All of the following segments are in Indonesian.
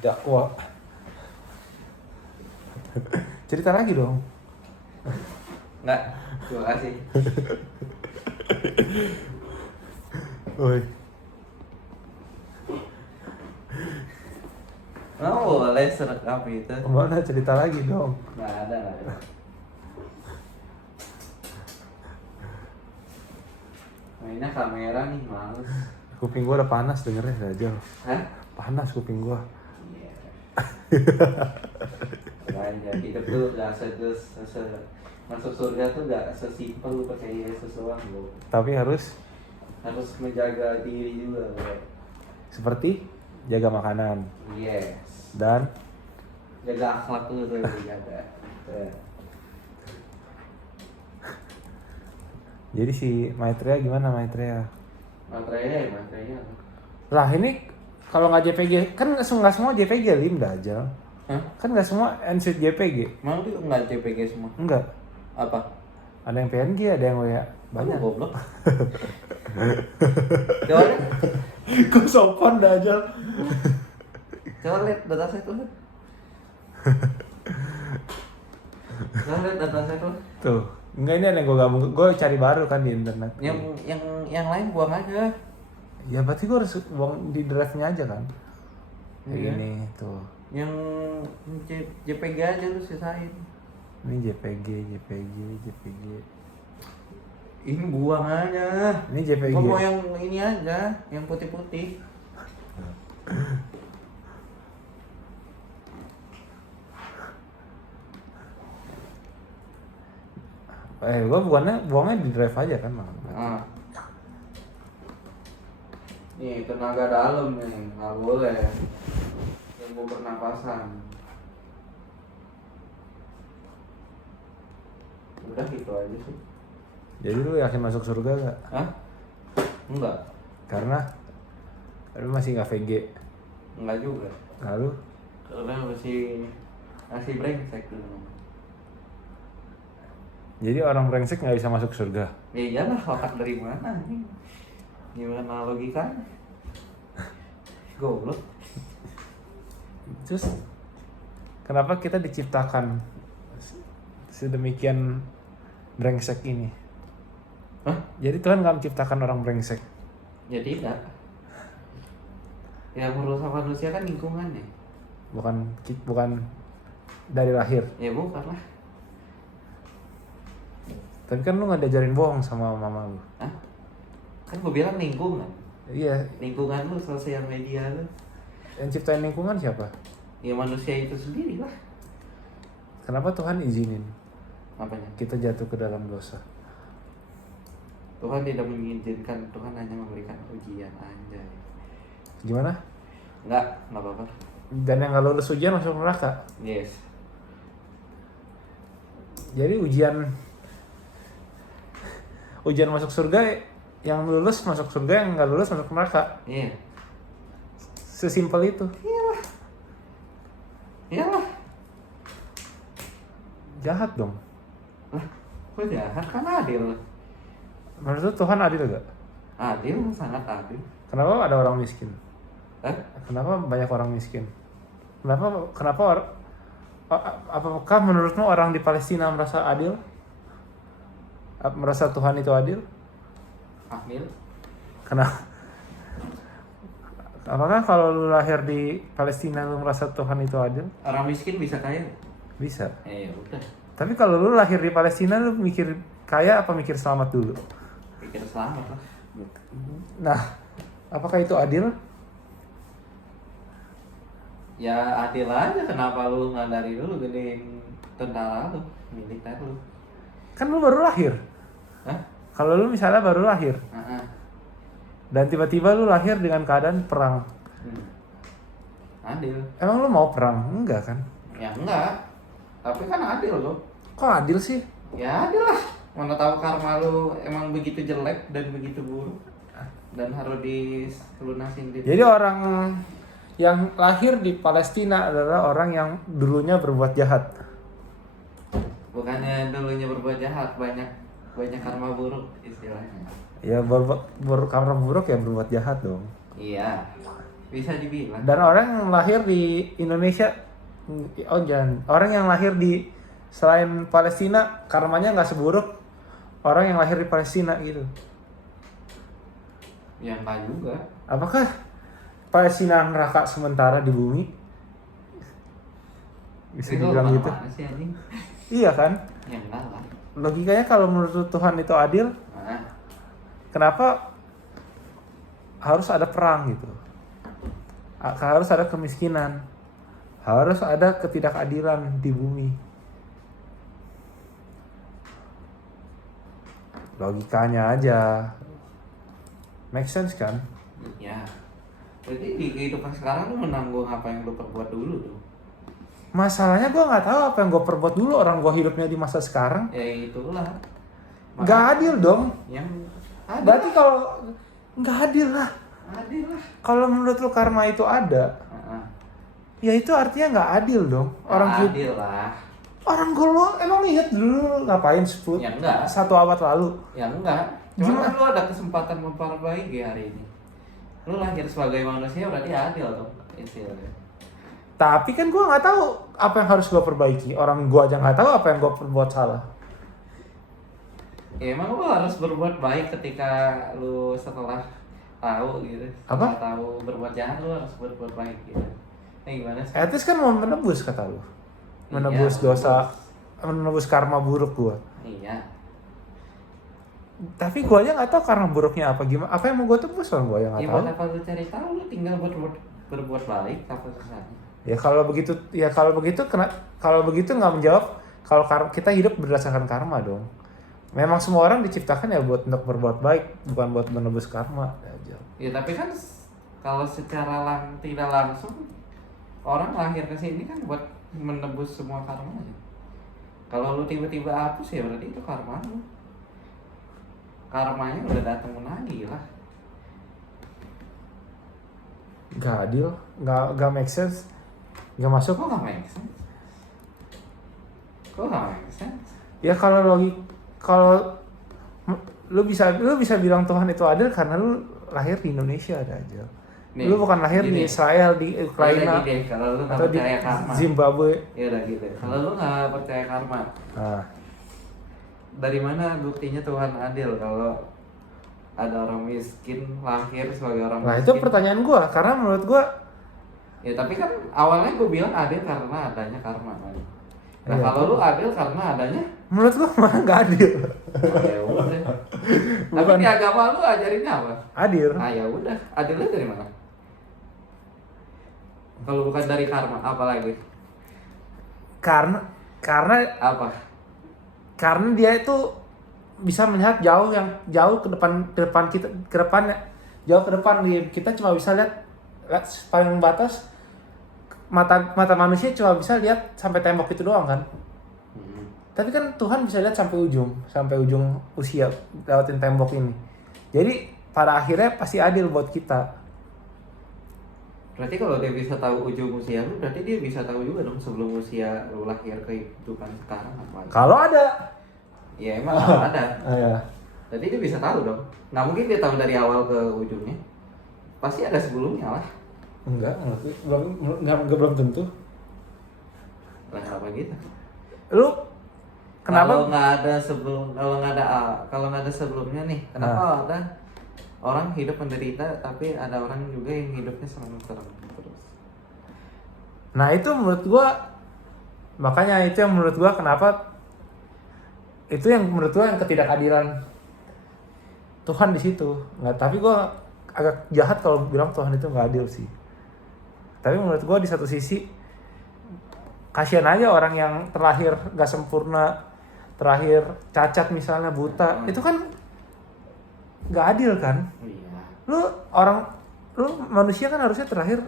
Dakwa. Cerita lagi dong. Enggak, terima kasih. Woi. Oh, boleh serekam itu. Mana cerita lagi dong. Nggak ada. Mainnya kamera nih, males. Kuping gua udah panas dengernya aja. Hah? Panas kuping gua. Iya. Makanya hidup tuh gak masuk surga tuh gak sesimpel lu percaya Yesus doang lo. Tapi harus Menjaga diri juga bro. seperti jaga makanan Yes. dan Jaga akhlak lu tuh dijaga. jadi si Maitreya gimana Maitreya? Materai. Lah ini kalau nggak JPG kan nggak semua JPG Lim Dajjal. Hah? Kan nggak semua NSUIT JPG. Mau tuh nggak CPG semua? Enggak. Apa? Ada yang PNG, ada yang WA. Banyak Banyak. goblok. Coba lihat. Kok sopan Dajjal? Coba lihat data saya tuh. Coba lihat data saya tuh. Tuh. Enggak, ini ada yang gue gabung. Gue cari baru kan di internet. Yang lain buang aja. Ya berarti gue harus buang di drive-nya aja kan. Kayak Iya. gini tuh. Yang JPG aja lu sisain. Ini JPG. Ini buang aja. Ini JPG. Gua mau yang ini aja, yang putih-putih. Gue buangnya di drive aja kan. Ah. Nih tenaga dalam nih, nggak boleh. Yang gua pernapasan. Udah gitu aja sih. Jadi lu yakin masuk surga gak? Hah? Enggak. Karena lu masih gak VG. Enggak juga. Lalu Karena masih brengsek dulu. jadi orang brengsek gak bisa masuk surga. Ya iyalah, otak dari mana nih? Gimana logikanya? Goblok. Terus kenapa kita diciptakan sedemikian brengsek ini? Hah? Jadi Tuhan gak menciptakan orang brengsek. Ya tidak. Yang merusak manusia kan lingkungannya. Bukan dari lahir. Ya bukan lah. Tapi kan lu gak diajarin bohong sama mama lu. Hah? Kan gue bilang lingkungan. Iya. Lingkungan lu, sosial media lu. Yang ciptain lingkungan siapa? Ya manusia itu sendiri lah. Kenapa Tuhan izinin Apanya? kita jatuh ke dalam dosa? Tuhan tidak mengizinkan, Tuhan hanya memberikan ujian aja. Gimana? Enggak apa-apa. Dan yang gak lulus ujian masuk neraka. Yes. Jadi ujian masuk surga, yang lulus masuk surga, yang nggak lulus masuk neraka. Iya. Sesimpel itu. Iyalah. Jahat dong. Lah, kok jahat? Kan adil. Menurut lu Tuhan adil gak? Adil, sangat adil. Kenapa ada orang miskin? Eh? Kenapa banyak orang miskin? Apakah menurutmu orang di Palestina merasa adil? Merasa Tuhan itu adil? Adil? Kenapa? Apakah kalau lu lahir di Palestina lu merasa Tuhan itu adil? Orang miskin bisa kaya? Bisa. Udah. Tapi kalau lu lahir di Palestina lu mikir kaya apa mikir selamat dulu? Pikir selamat lah. Nah, apakah itu adil? Ya adil aja, kenapa lu nggak dari dulu gedein tentara lu, militer lu? Kan lu baru lahir. Hah? Kalau lu misalnya baru lahir dan tiba-tiba lu lahir dengan keadaan perang, Adil? emang lu mau perang? Enggak kan? Ya enggak. Tapi kan adil loh. Kok adil sih? Ya adil lah. Mana tahu karma lu emang begitu jelek dan begitu buruk dan harus dilunasin di. Jadi orang yang lahir di Palestina adalah orang yang dulunya berbuat jahat. Bukannya dulunya berbuat jahat, banyak karma buruk istilahnya. Ya karma buruk ya berbuat jahat dong. Iya. Bisa dibilang. Dan orang yang lahir di Indonesia, orang yang lahir di selain Palestina karmanya nggak seburuk orang yang lahir di Palestina gitu. Ya enggak juga. Apakah Palestina neraka sementara di bumi? Bisa Itu dibilang gitu. mana sih anjing? Iya kan? Ya enggak lah. Logikanya kalau menurut Tuhan itu adil, Nah, kenapa harus ada perang gitu? Harus ada kemiskinan, harus ada ketidakadilan di bumi. Logikanya aja, make sense kan? ya. Berarti di kehidupan sekarang lu menanggung apa yang lu perbuat dulu tuh. Masalahnya gue nggak tahu apa yang gue perbuat dulu, orang gue hidupnya di masa sekarang. Ya itulah. Nggak adil dong. Yang ada. Berarti kalau nggak adil lah. Adil lah. Kalau menurut lu karma itu ada, ya itu artinya nggak adil dong. Adil lah. Orang gue lo emang lihat dulu ngapain 10 Ya enggak. 1 abad lalu. Ya enggak. Cuma Gimana? kan lu ada kesempatan memperbaiki hari ini. Lu lahir sebagai manusia berarti adil dong istilahnya. Tapi kan gue nggak tahu apa yang harus gue perbaiki. Orang gue aja nggak tahu apa yang gue perbuat salah. Ya emang lu harus berbuat baik ketika lu setelah tahu gitu. Setelah Apa? tahu berbuat jahat lu harus berbuat baik gitu. Nah, gimana sih? Etis kan mau menebus kata lu. Menebus Iya, dosa, menebus karma buruk gue. Iya. Tapi gue aja nggak tahu karma buruknya apa gimana. Apa yang mau gue tebus orang gue yang Ya nggak buat tahu. apa lu cari tahu, lu tinggal berbuat baik apa susahnya. Ya kalau begitu kalau begitu nggak menjawab kalau kita hidup berdasarkan karma dong. Memang semua orang diciptakan ya buat untuk berbuat baik, bukan buat menebus karma aja. Ya tapi kan kalau secara tidak langsung orang lahir ke sini kan buat menebus semua karmanya. Kalau lu tiba-tiba hapus ya berarti itu karma lu. Karmanya udah datang menagih lah. Gak adil, gak make sense, gak masuk. Kok gak make sense? Kok gak make sense? Ya kalau lu bisa bilang Tuhan itu adil karena lu lahir di Indonesia ada aja. Nih, Lu bukan lahir di gini. Israel, di Ya Ukraina, udah gini deh, kalau lu gak atau di percaya karma. Zimbabwe. Ya udah gitu. Kalau lu gak percaya karma, Nah, dari mana buktinya Tuhan adil kalau ada orang miskin lahir sebagai orang nah miskin? itu pertanyaan gua karena menurut gua Ya tapi kan awalnya gue bilang adil karena adanya karma kan. Nah Iya. kalau lu adil karena adanya, menurut gua malah nggak adil. oh, ya udah. Tapi Bukan. di agama lu ajarinnya apa? Adil. Ah ya udah, adilnya dari mana? Kalau bukan dari karma, apa lagi? Karena Apa? karena dia itu bisa melihat jauh ke depan kita, ke depannya jauh ke depan. Kita cuma bisa lihat paling batas mata manusia cuma bisa lihat sampai tembok itu doang kan. Tapi kan Tuhan bisa lihat sampai ujung usia lewatin tembok ini. Jadi pada akhirnya pasti adil buat kita. Berarti kalau dia bisa tahu ujung usia lu, berarti dia bisa tahu juga dong sebelum usia lu lahir kehidupan sekarang apa? Kalau ada. Ya emang ada. Ya. Jadi dia bisa tahu dong. Nggak mungkin dia tahu dari awal ke ujungnya. Pasti ada sebelumnya lah. Enggak belum tentu. Lah apa gitu? Lu kenapa? Kalau nggak ada sebelumnya nih, kenapa ada orang hidup menderita tapi ada orang juga yang hidupnya senang terus? Nah itu menurut gua, makanya itu yang menurut gua kenapa itu yang menurut gua yang ketidakadilan Tuhan di situ. Nggak, tapi gua agak jahat kalau bilang Tuhan itu nggak adil sih. Tapi menurut gua di satu sisi kasihan aja orang yang terlahir nggak sempurna, terlahir cacat misalnya, buta. Itu kan nggak adil kan? Iya. Lu manusia kan harusnya terlahir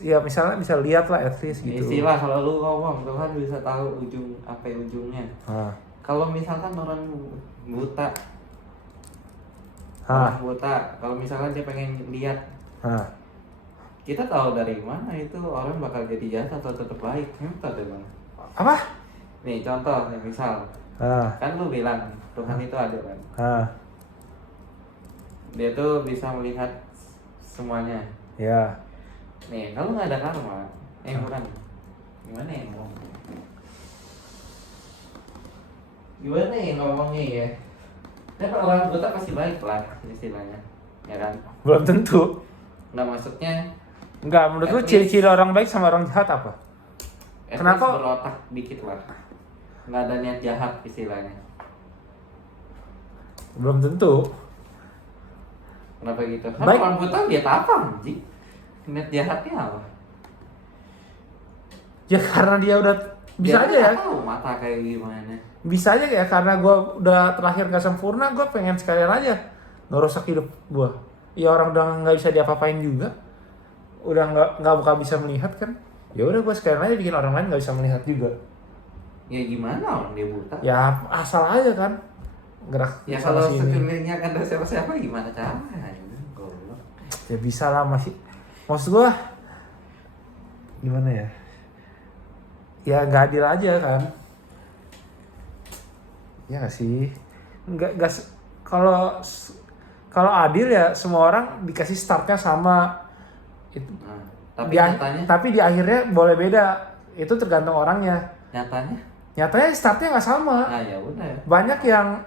ya misalnya bisa lihat lah at least gitu. Istilah kalau lu ngomong Tuhan bisa tahu ujungnya. Kalau misalkan orang buta, kalau misalkan dia pengen lihat, kita tahu dari mana itu orang bakal jadi jahat atau tetap baik? Entah deh bang. Apa? Nih contoh, misal, kan lu bilang Tuhan itu adil kan? Dia tuh bisa melihat semuanya. Ya. Nih, kalau nggak ada karma, bukan. Gimana ya ngomong? Gimana ya ngomongnya ya? Kan orang buta pasti baik lah istilahnya, ya kan? Belum tentu. Nggak maksudnya. Enggak, menurut lu At ciri-ciri orang baik sama orang jahat apa? at Kenapa? least berotak dikit lah. Nggak ada niat jahat istilahnya. Belum tentu. Kenapa gitu? Kan Baik. orang buta lihat apa anjing? Niat jahatnya apa? Ya karena dia udah bisa Dia aja ya. nggak tahu mata kayak gimana. Bisa aja ya karena gue udah terlahir gak sempurna, gue pengen sekalian aja ngerusak hidup gue. Ya orang udah nggak bisa diapa-apain juga, udah nggak bakal bisa melihat kan. Ya udah gue sekalian aja bikin orang lain nggak bisa melihat juga. Ya gimana orang dia buta? Ya asal aja kan gerak Ya sana kalau sini. sekelilingnya kan ada siapa-siapa gimana caranya? Goblok. Ya bisa lah masih. Maksud gue gimana ya? Ya nggak adil aja kan. Ya nggak sih. Nggak kalau adil ya semua orang dikasih startnya sama. Itu. Nah, tapi nyatanya, Tapi di akhirnya boleh beda. Itu tergantung orangnya. Nyatanya startnya nggak sama. nah ya udah. Banyak yang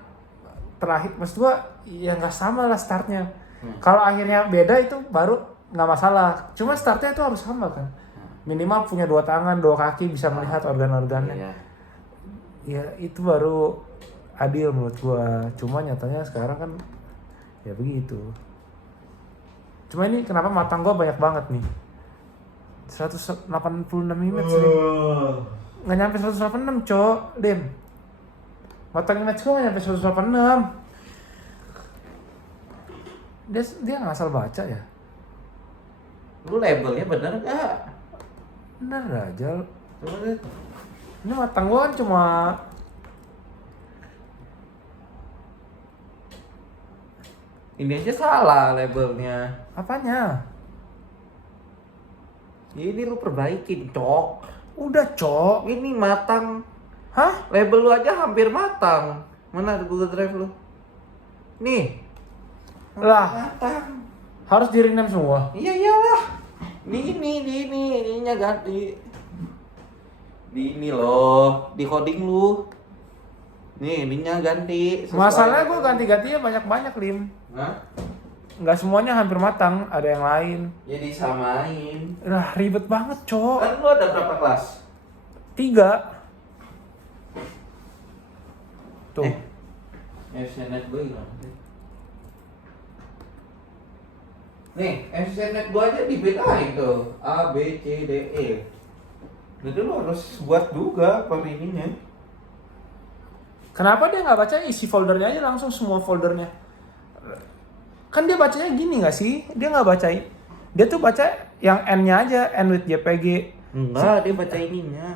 terakhir, maksud gua ya nggak sama lah startnya. Kalau akhirnya beda itu baru nggak masalah. Cuma startnya itu harus sama kan. Minimal punya 2 tangan, 2 kaki, bisa melihat organ-organnya. Iya. Ya itu baru adil menurut gua. Cuma nyatanya sekarang kan ya begitu. Cuma ini kenapa matang gua banyak banget nih. 186 image nih. Nggak nyampe 186 cok, Dem. Matang image gua nggak nyampe 186. Dia nggak asal baca ya. Lu labelnya bener gak? Bener aja. Coba lihat. Ini matang gua kan cuma Ini aja salah labelnya. apanya? Ini lu perbaikin, Cok. Udah cok. Ini matang. Hah? Label lu aja hampir matang. Mana Google Drive lu? Nih. Lah, Matang. harus di rename semua. Iya iyalah. Ininya ganti. Di ini loh, di coding lu. Nih, ininya ganti. Masalahnya gua ganti-gantinya banyak-banyak, Lim. Hah? Nggak semuanya hampir matang, ada yang lain. Ya disamain. Lah, ribet banget, cok. Kan lu ada berapa kelas? 3. Tuh. FCNet gue gimana sih? Nih, FCNet gue aja dibedain tuh. A, B, C, D, E. Jadi lu harus buat juga per ininya. Kenapa dia nggak baca isi foldernya aja langsung semua foldernya? Kan dia bacanya gini nggak sih? Dia nggak baca. Dia tuh baca yang N-nya aja, N with JPG. Enggak, dia baca ininya.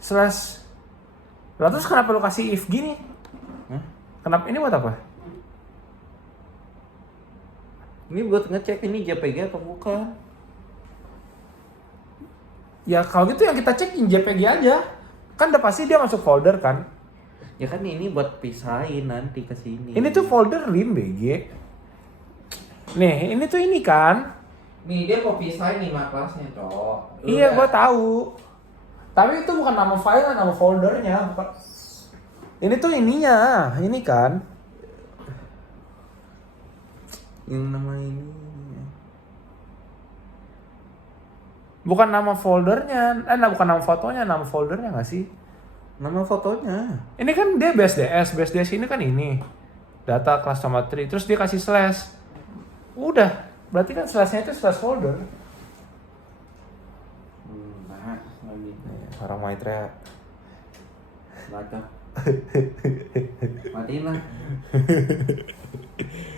Slash. Lah terus kenapa lu kasih if gini? Hah? Kenapa ini buat apa? Ini buat ngecek ini JPG atau bukan. Ya kalau gitu yang kita cek JPG aja. Kan udah pasti dia masuk folder kan. Ya kan ini buat pisahin nanti ke sini. Ini tuh folder Lim BG. Nih, ini tuh ini kan. Nih dia mau pisahin 5 kelasnya, Cok. Iya, gua tahu. Tapi itu bukan nama file, nama foldernya, bukan. Ini tuh ininya, ini kan. Yang nama ini. Bukan nama foldernya, bukan nama fotonya, nama foldernya nggak sih? Nama fotonya. Ini kan dia BSDS ini kan ini. Data kelas sama tree, terus dia kasih slash. Udah, berarti kan slashnya itu slash folder. Nah, lagi. Orang Maitreya. Baca. Matiin lah.